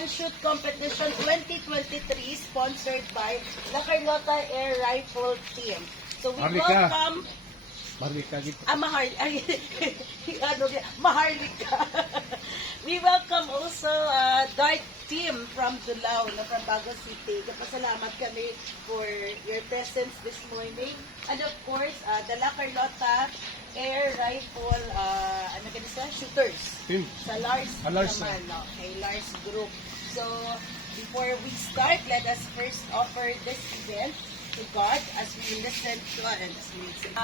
Pan-Shoot Competition 2023 sponsored by La Carlota Air Rifle Team. So we welcome Maharlika. We welcome also Dart Team from Dulao, from Bago City. Kapasalamat kami for your presence this morning. And of course, the La Carlota Air Rifle shooters. Team. Sa Lars naman, okay, Lars Group. So, before we start, let us first offer this event to God as we listen to and as we listen.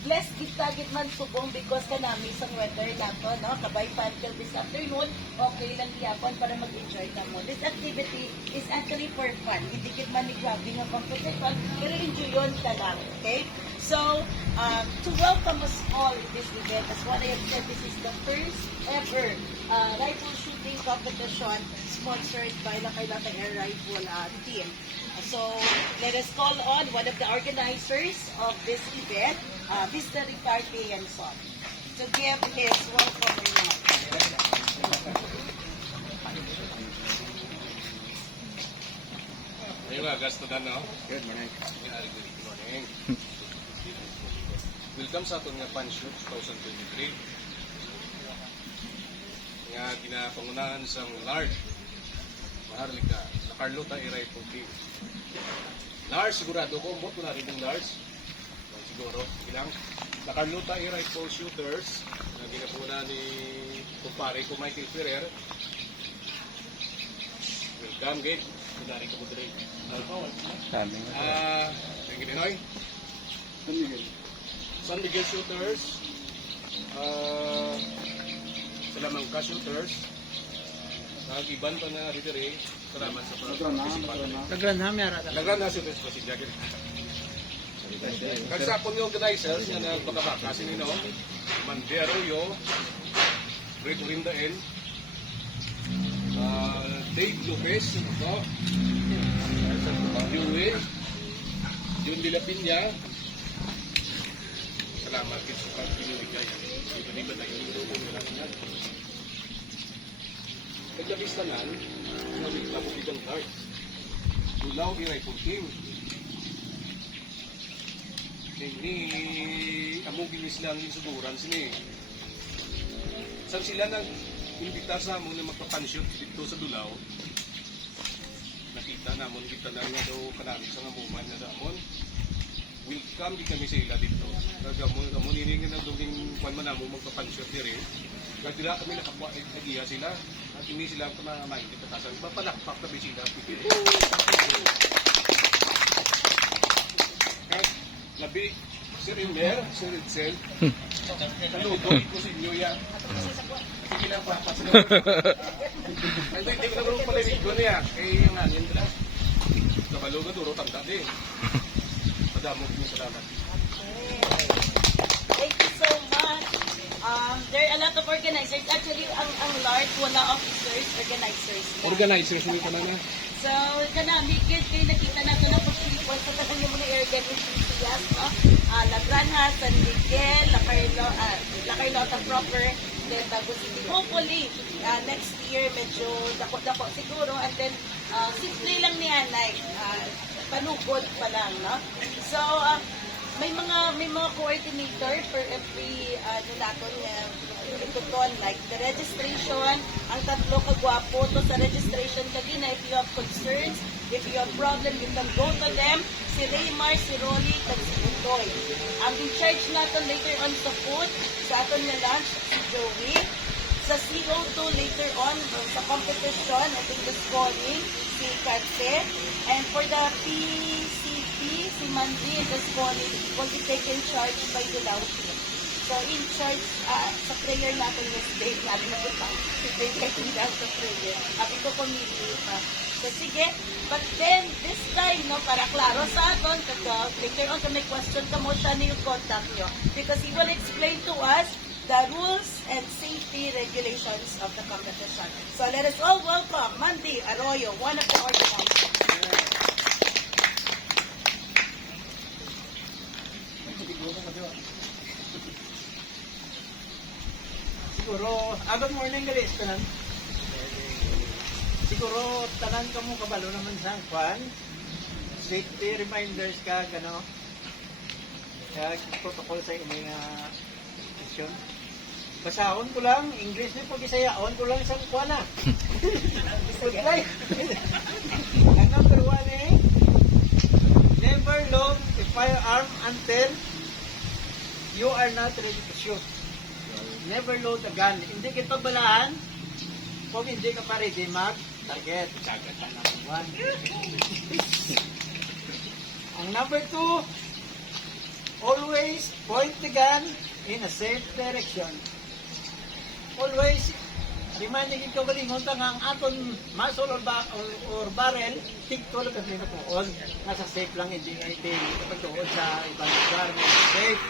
Bless gitagit man subong because kanami sa weather nato, no? Kabay pa until this afternoon, okay lang yapon para mag-enjoy ka mo. This activity is actually for fun. Hindi kit man ni grabe nga competition, pero enjoy yun ka lang, okay? So, to welcome us all in this event, as what I have said, this is the first ever rifle shooting competition sponsored by La Carlota Air Rifle Team. So, let us call on one of the organizers of this event, Mr. Ricardo Yanson, to give his welcome remarks. Good morning. Good morning. Welcome sa aton nga Pan-Shoot 2023. Nga ginapangunahan sa Lart-Maharlika, La Carlota Air Rifle Team. Lars, sigurado ko, bot ko na rin ng Lars. Siguro, ilang. La Carlota Air Rifle Shooters, na ginapunan ni kumpare ko Michael Ferrer. Welcome, Gate. Kunari ko mo din. Thank you, Dinoy. San Miguel Shooters, Salamangka Shooters, nag-iban pa na dito rin, salamat sa pag-participate. Nagranha Shooters pa si Jagger. Kagsapon yung organizers na nagpakabaka, sinino, Mande Arroyo, Great Windaen, Dave Lopez, Jun de la Piña, salamat din sa pag-pinurigay. Iba-iba tayo yung lupon nila niyan. Naglabis tanan, nabig ang Dart. Dulao i-rifle team. Ini, among ginis lang yung suguran sini. Saan sila nag-imbita sa among na magpapanshoot dito sa Dulao? Nakita namon, kita na nga daw kanami sa ngamuman na damon. Welcome di kami sa ila dito. Gamon ini nga nagduging kwan man mo magpapanshoot diri. Kaya kami nakakuha nagiya sila. At hindi sila kamamain kita tasan. Papalakpak kami sila. Labi Sir Imer, Sir Edsel. Saludo ko sa inyo ya. Sige lang pa. Hindi ko na gano'ng palimig ko niya. Eh, yung anin nila. Kabalo na duro, tanda din. Madamog niyo, salamat. Thank you so much. There are a lot of organizers. Actually, ang Lart, wala officers, organizers. Organizers, hindi ko na na. So, kanami, kayo nakita natin na pag-people sa tanang yung mga Airgun enthusiasts, no? Lagranha, San Miguel, La Carlota proper, then Bago City. Hopefully, next year, medyo dako-dako siguro, and then, simple lang niya, like, panugod pa lang, no? So, may mga coordinator for every tuton, like the registration, ang tatlo kagwapo to sa registration kagina. If you have concerns, if you have problem, you can go to them. Si Raymar, si Ronnie, at si Butoy. Ang in-charge natin later on sa food, sa aton na lunch, si Joey. Sa CO2 later on, sa competition, I think the scoring, si Karte. And for the PCP, si Mandy, the scoring will be taken charge by the Lopez. So in charge, sa prayer natin yesterday, lagi na ito, they taking down the prayer. Happy ko pumili pa. So sige, but then this time, no, para klaro sa aton, later on, kung may question ka mo, siya na yung contact nyo. Because he will explain to us the rules and safety regulations of the competition. So let us all welcome Mandy Arroyo, one of the organizers. Siguro, good morning guys. Si siguro tanan ka mo kabalo naman sa kwan. Safety reminders ka, gano. Kaya protocol sa ini nga session. Basahon ko lang, English ni pag-isayaon ko lang isang kwan na. Supply. Ang number 1 eh, never load a firearm until you are not ready to shoot. Never load a gun. Hindi kita balahan kung hindi ka pa ready mag-target. One. Ang number 2, always point the gun in a safe direction. Always, reminding ikaw galingon ta nga ang aton muzzle or barrel, tikto lang kasi na po. Nasa safe lang, hindi nga ito kapagtuon sa ibang lugar. Safe.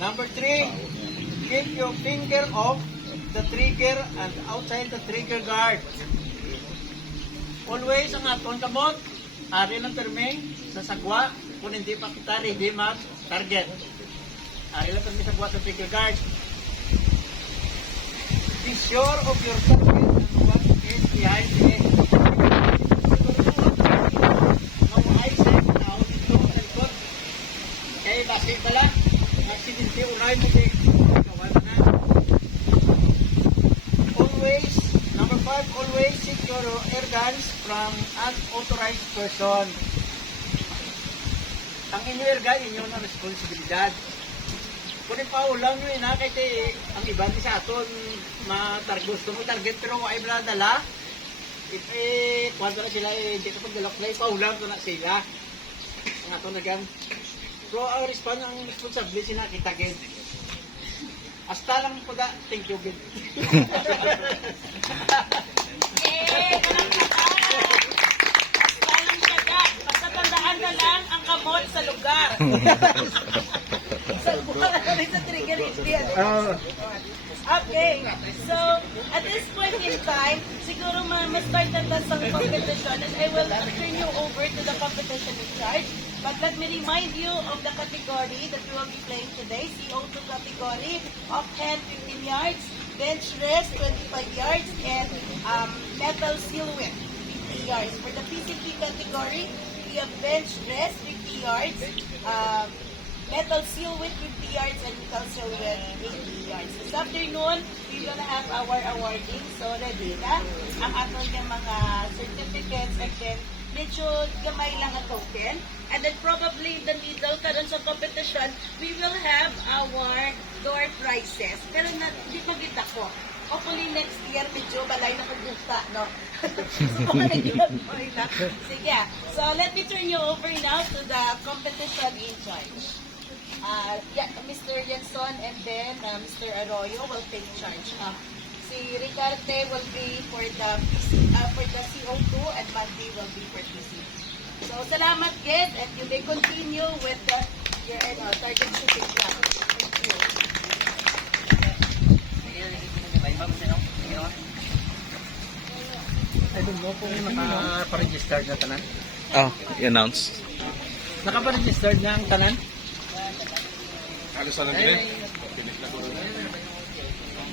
Number 3, keep your finger off the trigger and outside the trigger guard. Always ang aton kamot, ari ng terming sa sagwa, kung hindi pa kita ready mag-target. Ari lang kami sagwa sa trigger guard. Be sure of your target and what is behind the edge. No eyes set out ito and cut. Kaya basi pala, aksidente unay mo din. Kawan na. Always, number 5, always seek your air guns from unauthorized person. Ang inyo air gun, inyo na responsibilidad. Kung ipaulang nyo na, kahit ang iba sa aton gusto mo target pero ay dala, kwanto na sila, hindi kapag dalak na ipaulang ko na sila. Ang aton na gan. Pero ang responsibility na kita gid. Hasta lang po da, thank you gid. Yay! Walang tsaga. Basta tandaan na lang ang kamot sa lugar. Sa buwan sa trigger, hindi. Okay. So, at this point in time, siguro ma-start na sa competition and I will turn you over to the competition in charge. But let me remind you of the category that we will be playing today. CO2 category, offhand 15 yards, bench rest 25 yards, and metal silhouette 50 yards. For the PCP category, we have bench rest 50 yards, metal silhouette 50 yards, and metal silhouette 80 yards. This afternoon, we will have our awarding. So, ready na? Ang atong yung mga certificates and then medyo gamay lang ang token. And then probably in the middle, karon sa competition, we will have our door prizes. Pero hindi ko kita ko. Hopefully next year, medyo balay na pagbuka, no? Sige. So let me turn you over now to the competition in charge. Mr. Jenson and then Mr. Arroyo will take charge. Si Ricarte will be for the CO2 and Mandy will be for PC. So, salamat, Ged, and you may continue with your target shooting plan. Thank you. I don't know kung naka-registered na tanan. I-announce. Naka-registered na ang tanan? Ano sa nandun eh?